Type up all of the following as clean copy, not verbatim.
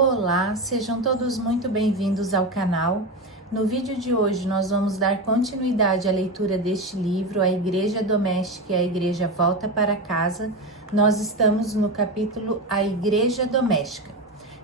Olá, sejam todos muito bem-vindos ao canal. No vídeo de hoje nós vamos dar continuidade à leitura deste livro, A Igreja Doméstica e a Igreja Volta para Casa. Nós estamos no capítulo A Igreja Doméstica.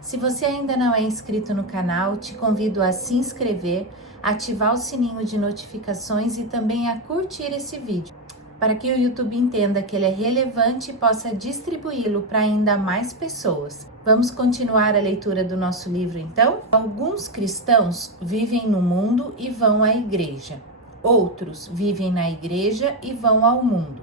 Se você ainda não é inscrito no canal, te convido a se inscrever, ativar o sininho de notificações e também a curtir esse vídeo, para que o YouTube entenda que ele é relevante e possa distribuí-lo para ainda mais pessoas. Vamos continuar a leitura do nosso livro, então? Alguns cristãos vivem no mundo e vão à igreja. Outros vivem na igreja e vão ao mundo.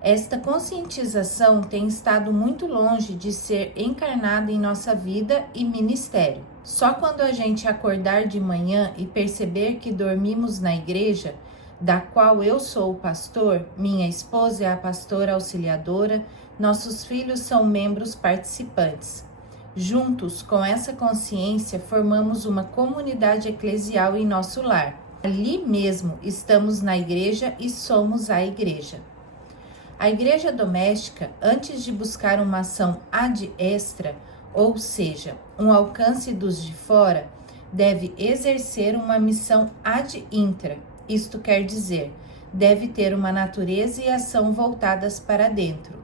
Esta conscientização tem estado muito longe de ser encarnada em nossa vida e ministério. Só quando a gente acordar de manhã e perceber que dormimos na igreja, da qual eu sou o pastor, minha esposa é a pastora auxiliadora, nossos filhos são membros participantes. Juntos, com essa consciência, formamos uma comunidade eclesial em nosso lar. Ali mesmo estamos na igreja e somos a igreja. A igreja doméstica, antes de buscar uma ação ad extra, ou seja, um alcance dos de fora, deve exercer uma missão ad intra. Isto quer dizer, deve ter uma natureza e ação voltadas para dentro.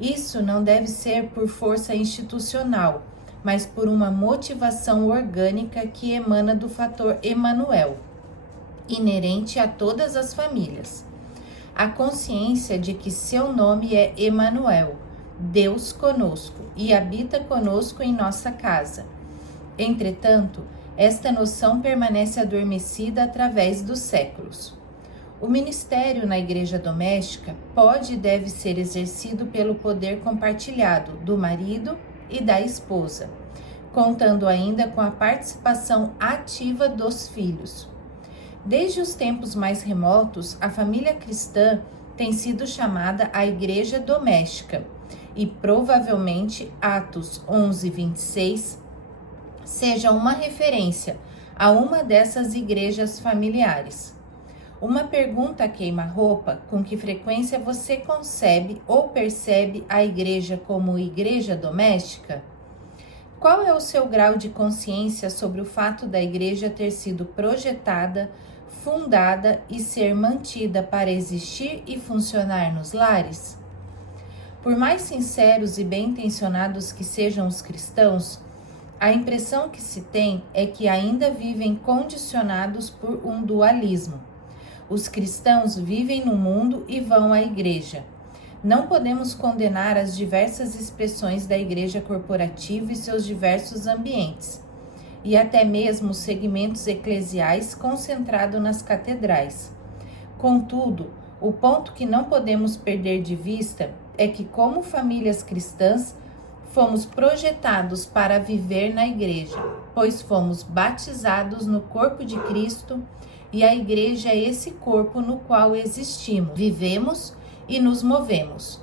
Isso não deve ser por força institucional, mas por uma motivação orgânica que emana do fator Emmanuel, inerente a todas as famílias. A consciência de que seu nome é Emmanuel, Deus conosco, e habita conosco em nossa casa. Entretanto, esta noção permanece adormecida através dos séculos. O ministério na igreja doméstica pode e deve ser exercido pelo poder compartilhado do marido e da esposa, contando ainda com a participação ativa dos filhos. Desde os tempos mais remotos, a família cristã tem sido chamada a igreja doméstica e provavelmente Atos 11:26 seja uma referência a uma dessas igrejas familiares. Uma pergunta queima-roupa: com que frequência você concebe ou percebe a igreja como igreja doméstica? Qual é o seu grau de consciência sobre o fato da igreja ter sido projetada, fundada e ser mantida para existir e funcionar nos lares? Por mais sinceros e bem-intencionados que sejam os cristãos, a impressão que se tem é que ainda vivem condicionados por um dualismo. Os cristãos vivem no mundo e vão à igreja. Não podemos condenar as diversas expressões da igreja corporativa e seus diversos ambientes, e até mesmo os segmentos eclesiais concentrados nas catedrais. Contudo, o ponto que não podemos perder de vista é que, como famílias cristãs, fomos projetados para viver na igreja, pois fomos batizados no corpo de Cristo e a igreja é esse corpo no qual existimos, vivemos e nos movemos.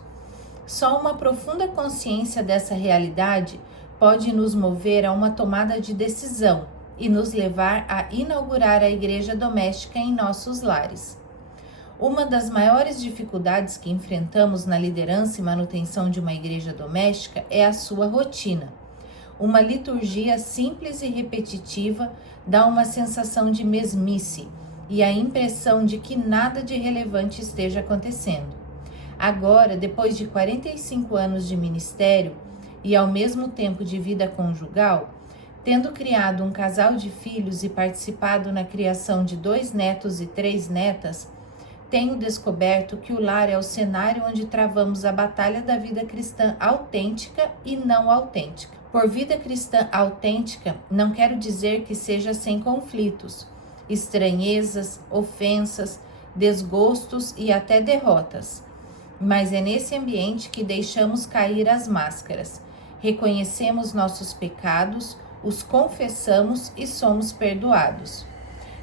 Só uma profunda consciência dessa realidade pode nos mover a uma tomada de decisão e nos levar a inaugurar a igreja doméstica em nossos lares. Uma das maiores dificuldades que enfrentamos na liderança e manutenção de uma igreja doméstica é a sua rotina. Uma liturgia simples e repetitiva dá uma sensação de mesmice e a impressão de que nada de relevante esteja acontecendo. Agora, depois de 45 anos de ministério e ao mesmo tempo de vida conjugal, tendo criado um casal de filhos e participado na criação de 2 netos e 3 netas, tenho descoberto que o lar é o cenário onde travamos a batalha da vida cristã autêntica e não autêntica. Por vida cristã autêntica, não quero dizer que seja sem conflitos, estranhezas, ofensas, desgostos e até derrotas. Mas é nesse ambiente que deixamos cair as máscaras, reconhecemos nossos pecados, os confessamos e somos perdoados.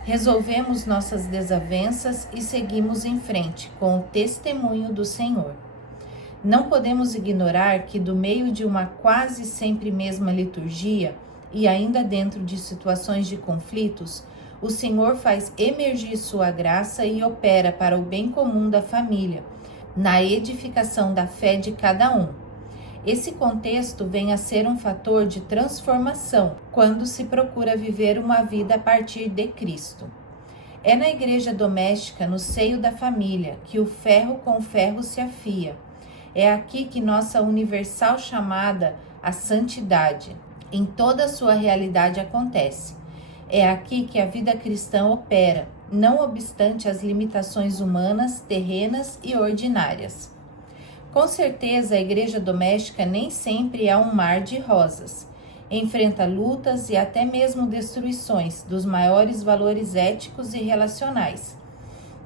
Resolvemos nossas desavenças e seguimos em frente com o testemunho do Senhor. Não podemos ignorar que do meio de uma quase sempre mesma liturgia e ainda dentro de situações de conflitos, o Senhor faz emergir sua graça e opera para o bem comum da família, na edificação da fé de cada um. Esse contexto vem a ser um fator de transformação quando se procura viver uma vida a partir de Cristo. É na igreja doméstica, no seio da família, que o ferro com ferro se afia. É aqui que nossa universal chamada à santidade, em toda a sua realidade, acontece. É aqui que a vida cristã opera, não obstante as limitações humanas, terrenas e ordinárias. Com certeza, a igreja doméstica nem sempre é um mar de rosas. Enfrenta lutas e até mesmo destruições dos maiores valores éticos e relacionais.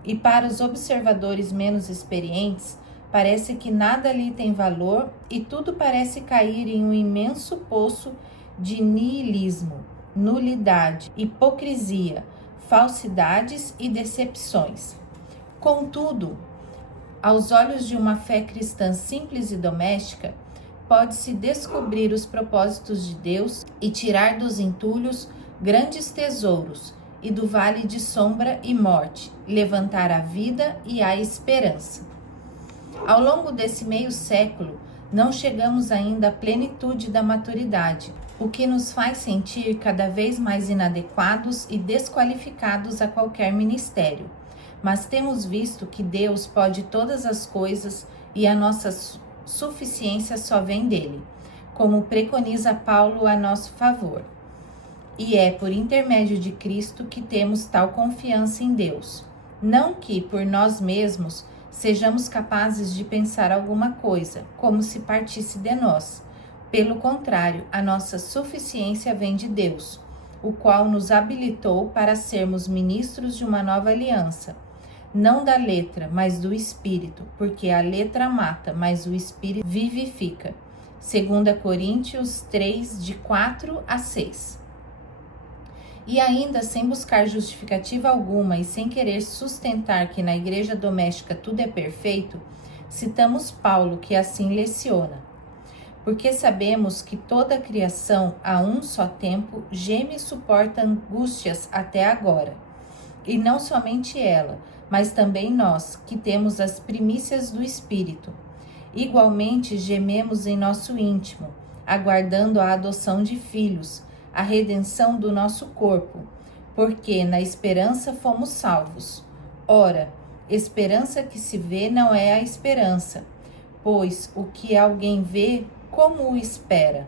E para os observadores menos experientes, parece que nada ali tem valor e tudo parece cair em um imenso poço de niilismo, nulidade, hipocrisia, falsidades e decepções. Contudo, aos olhos de uma fé cristã simples e doméstica, pode-se descobrir os propósitos de Deus e tirar dos entulhos grandes tesouros e do vale de sombra e morte, levantar a vida e a esperança. Ao longo desse meio século, não chegamos ainda à plenitude da maturidade, o que nos faz sentir cada vez mais inadequados e desqualificados a qualquer ministério. Mas temos visto que Deus pode todas as coisas e a nossa suficiência só vem dele, como preconiza Paulo a nosso favor. E é por intermédio de Cristo que temos tal confiança em Deus. Não que, por nós mesmos, sejamos capazes de pensar alguma coisa, como se partisse de nós. Pelo contrário, a nossa suficiência vem de Deus, o qual nos habilitou para sermos ministros de uma nova aliança. Não da letra, mas do Espírito, porque a letra mata, mas o Espírito vivifica. 2 Coríntios 3, de 4 a 6. E ainda, sem buscar justificativa alguma e sem querer sustentar que na igreja doméstica tudo é perfeito, citamos Paulo, que assim leciona. Porque sabemos que toda a criação, a um só tempo, geme e suporta angústias até agora. E não somente ela, mas também nós, que temos as primícias do Espírito. Igualmente gememos em nosso íntimo, aguardando a adoção de filhos, a redenção do nosso corpo, porque na esperança fomos salvos. Ora, esperança que se vê não é a esperança, pois o que alguém vê, como o espera?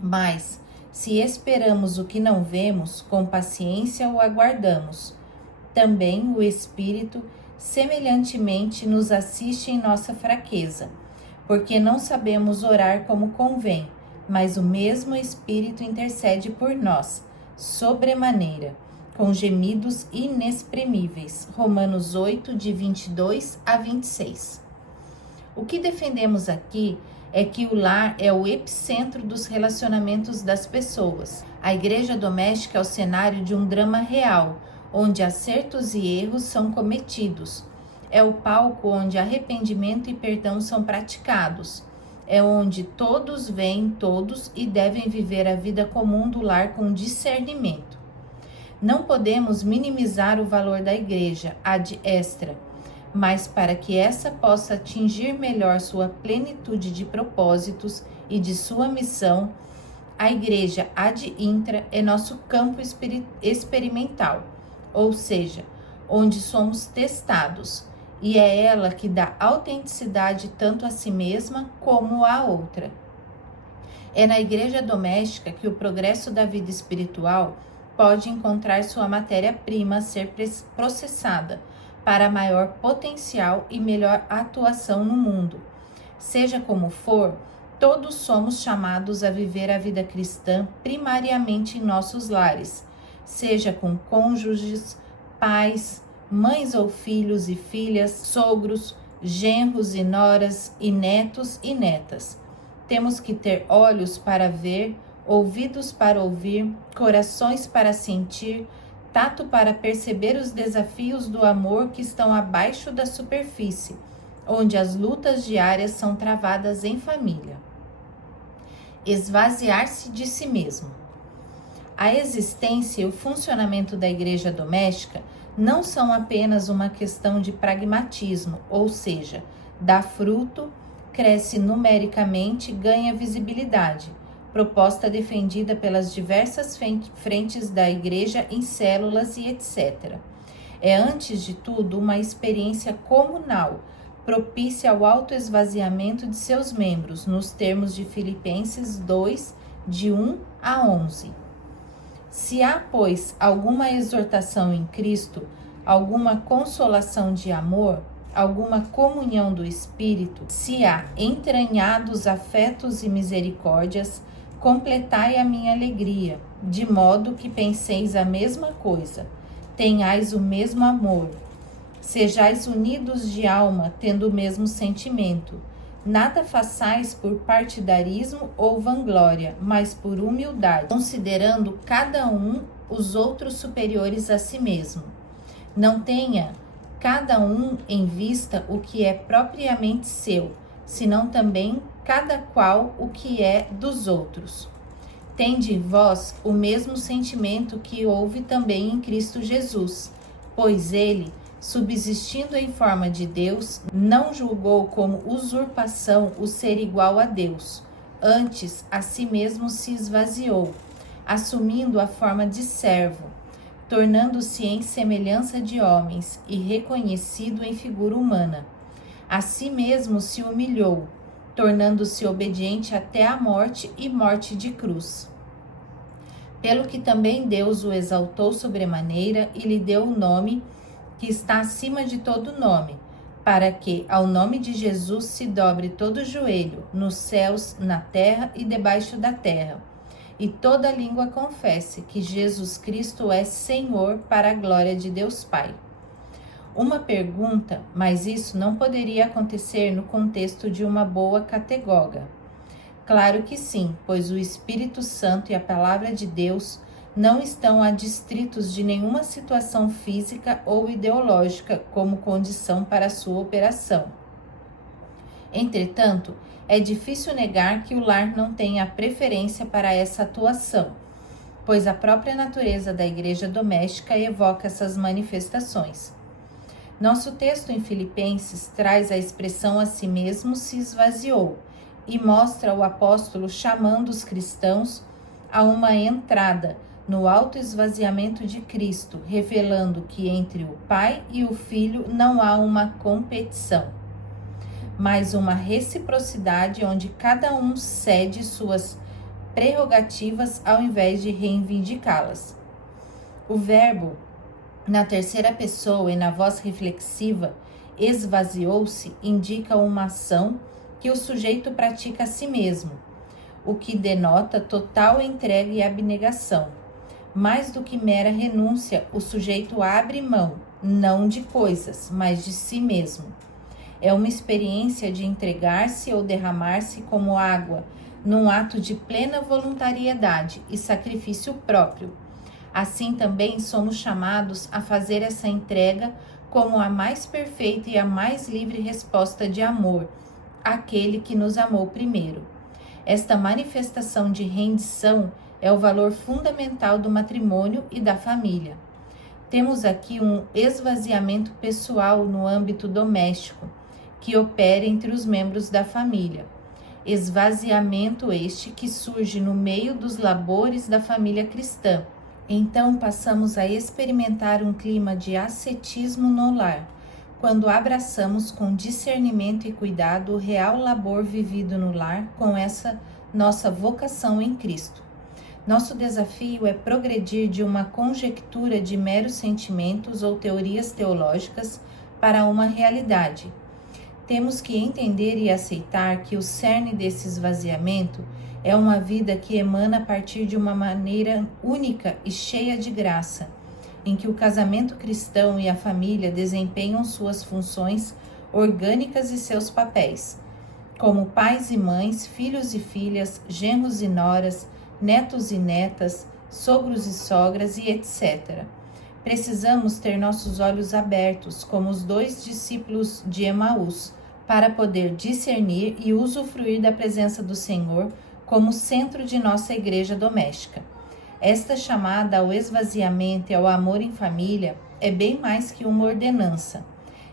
Mas, se esperamos o que não vemos, com paciência o aguardamos. Também o Espírito, semelhantemente, nos assiste em nossa fraqueza, porque não sabemos orar como convém, mas o mesmo Espírito intercede por nós, sobremaneira, com gemidos inexprimíveis. Romanos 8, de 22 a 26. O que defendemos aqui é que o lar é o epicentro dos relacionamentos das pessoas. A igreja doméstica é o cenário de um drama real, onde acertos e erros são cometidos. É o palco onde arrependimento e perdão são praticados. É onde todos veem todos e devem viver a vida comum do lar com discernimento. Não podemos minimizar o valor da igreja ad extra, mas para que essa possa atingir melhor sua plenitude de propósitos e de sua missão, a igreja ad intra é nosso campo experimental, ou seja, onde somos testados, e é ela que dá autenticidade tanto a si mesma como à outra. É na igreja doméstica que o progresso da vida espiritual pode encontrar sua matéria-prima a ser processada para maior potencial e melhor atuação no mundo. Seja como for, todos somos chamados a viver a vida cristã primariamente em nossos lares, seja com cônjuges, pais, mães ou filhos e filhas, sogros, genros e noras, e netos e netas. Temos que ter olhos para ver, ouvidos para ouvir, corações para sentir, tato para perceber os desafios do amor que estão abaixo da superfície, onde as lutas diárias são travadas em família. Esvaziar-se de si mesmo. A existência e o funcionamento da igreja doméstica não são apenas uma questão de pragmatismo, ou seja, dar fruto, cresce numericamente e ganha visibilidade, proposta defendida pelas diversas frentes da igreja em células e etc. É, antes de tudo, uma experiência comunal, propícia ao autoesvaziamento de seus membros, nos termos de Filipenses 2, de 1 a 11. Se há, pois, alguma exortação em Cristo, alguma consolação de amor, alguma comunhão do Espírito, se há entranhados afetos e misericórdias, completai a minha alegria, de modo que penseis a mesma coisa, tenhais o mesmo amor, sejais unidos de alma, tendo o mesmo sentimento. Nada façais por partidarismo ou vanglória, mas por humildade, considerando cada um os outros superiores a si mesmo. Não tenha cada um em vista o que é propriamente seu, senão também cada qual o que é dos outros. Tende vós o mesmo sentimento que houve também em Cristo Jesus, pois ele, subsistindo em forma de Deus, não julgou como usurpação o ser igual a Deus. Antes, a si mesmo se esvaziou, assumindo a forma de servo, tornando-se em semelhança de homens e reconhecido em figura humana. A si mesmo se humilhou, tornando-se obediente até a morte e morte de cruz. Pelo que também Deus o exaltou sobremaneira e lhe deu o nome que está acima de todo nome, para que ao nome de Jesus se dobre todo joelho, nos céus, na terra e debaixo da terra, e toda língua confesse que Jesus Cristo é Senhor, para a glória de Deus Pai. Uma pergunta, mas isso não poderia acontecer no contexto de uma boa categoga. Claro que sim, pois o Espírito Santo e a Palavra de Deus não estão adstritos de nenhuma situação física ou ideológica como condição para sua operação. Entretanto, é difícil negar que o lar não tenha preferência para essa atuação, pois a própria natureza da igreja doméstica evoca essas manifestações. Nosso texto em Filipenses traz a expressão a si mesmo se esvaziou e mostra o apóstolo chamando os cristãos a uma entrada no autoesvaziamento de Cristo, revelando que entre o Pai e o Filho não há uma competição, mas uma reciprocidade onde cada um cede suas prerrogativas ao invés de reivindicá-las. O verbo, na terceira pessoa e na voz reflexiva, esvaziou-se, indica uma ação que o sujeito pratica a si mesmo, o que denota total entrega e abnegação. Mais do que mera renúncia, o sujeito abre mão, não de coisas, mas de si mesmo. É uma experiência de entregar-se ou derramar-se como água, num ato de plena voluntariedade e sacrifício próprio. Assim também somos chamados a fazer essa entrega como a mais perfeita e a mais livre resposta de amor, àquele que nos amou primeiro. Esta manifestação de rendição é o valor fundamental do matrimônio e da família. Temos aqui um esvaziamento pessoal no âmbito doméstico, que opera entre os membros da família. Esvaziamento este que surge no meio dos labores da família cristã. Então passamos a experimentar um clima de ascetismo no lar, quando abraçamos com discernimento e cuidado o real labor vivido no lar com essa nossa vocação em Cristo. Nosso desafio é progredir de uma conjectura de meros sentimentos ou teorias teológicas para uma realidade. Temos que entender e aceitar que o cerne desse esvaziamento é uma vida que emana a partir de uma maneira única e cheia de graça, em que o casamento cristão e a família desempenham suas funções orgânicas e seus papéis, como pais e mães, filhos e filhas, genros e noras, netos e netas, sogros e sogras e etc. Precisamos ter nossos olhos abertos, como os 2 discípulos de Emaús, para poder discernir e usufruir da presença do Senhor como centro de nossa igreja doméstica. Esta chamada ao esvaziamento e ao amor em família é bem mais que uma ordenança.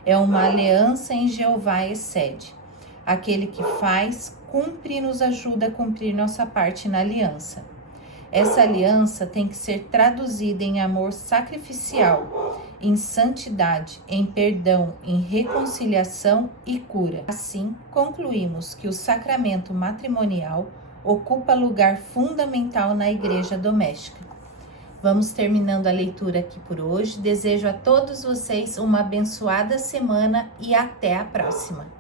É uma aliança em Jeová excede. Aquele que faz, cumpre e nos ajuda a cumprir nossa parte na aliança. Essa aliança tem que ser traduzida em amor sacrificial, em santidade, em perdão, em reconciliação e cura. Assim, concluímos que o sacramento matrimonial ocupa lugar fundamental na igreja doméstica. Vamos terminando a leitura aqui por hoje. Desejo a todos vocês uma abençoada semana e até a próxima.